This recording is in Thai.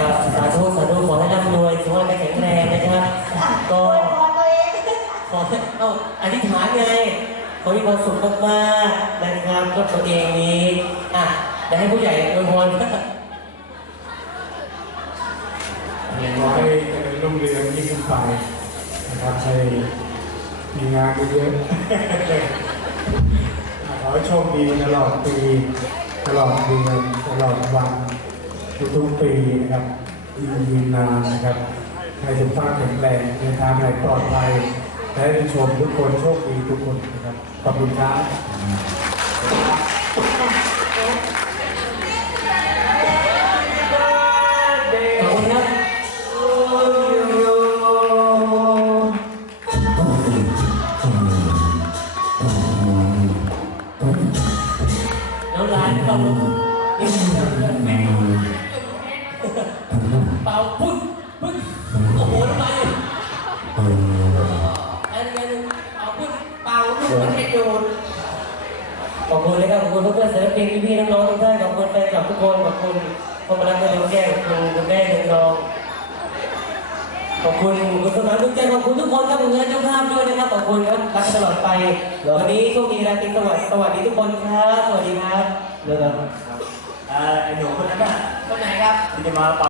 กับสาธุสาธุขอให้ร่ำรวยสุขภาพแข็งแรงนะครับก็โวยพรตัวเองขอให้เอ้าอธิษฐานไงขอให้มีความสุขมากๆนะครับกับตัวเองนี้อะเดี๋ยวให้ผู้ใหญ่อวยพรขอให้เจริญรุ่งเรืองยิ่งขึ้นไปนะครับให้มีงานเยอะๆขอให้โชคดีตลอดปี ตลอดเดือนตลอดวัน ทุกๆปีนะครับยืนยืนนานนะครับให้สุขภาพแข็งแรงเดินทางไหนปลอดภัยและให้ผู้ชมทุกคนโชคดีทุกคนนะครับขอบคุณครับขอบคุณครับน้ำลายไม่ต้องลุกนี่ เป่าพุ่งพุ่งโอ้โหน้ำลายอยู่อันนี้เป่าพุ่งเป่าลูกมันให้โดนขอบคุณเลยครับขอบคุณเพื่อนๆศิลปินพี่ๆน้องๆทุกท่านขอบคุณแฟนคลับทุกคนขอบคุณคนมารักเพื่อนแก้วขอบคุณคุณแม่เลี้ยงน้องขอบคุณคุณสมานทุกใจขอบคุณทุกคนครับผมเงินเจ้าภาพด้วยนะครับขอบคุณครับรักตลอดไปวันนี้โชคดีราตรีสวัสดิ์สวัสดีทุกคนครับสวัสดีครับเริ่มอ่าไอ้หนูคนนั้นน่ะคนไหนครับที่จะมา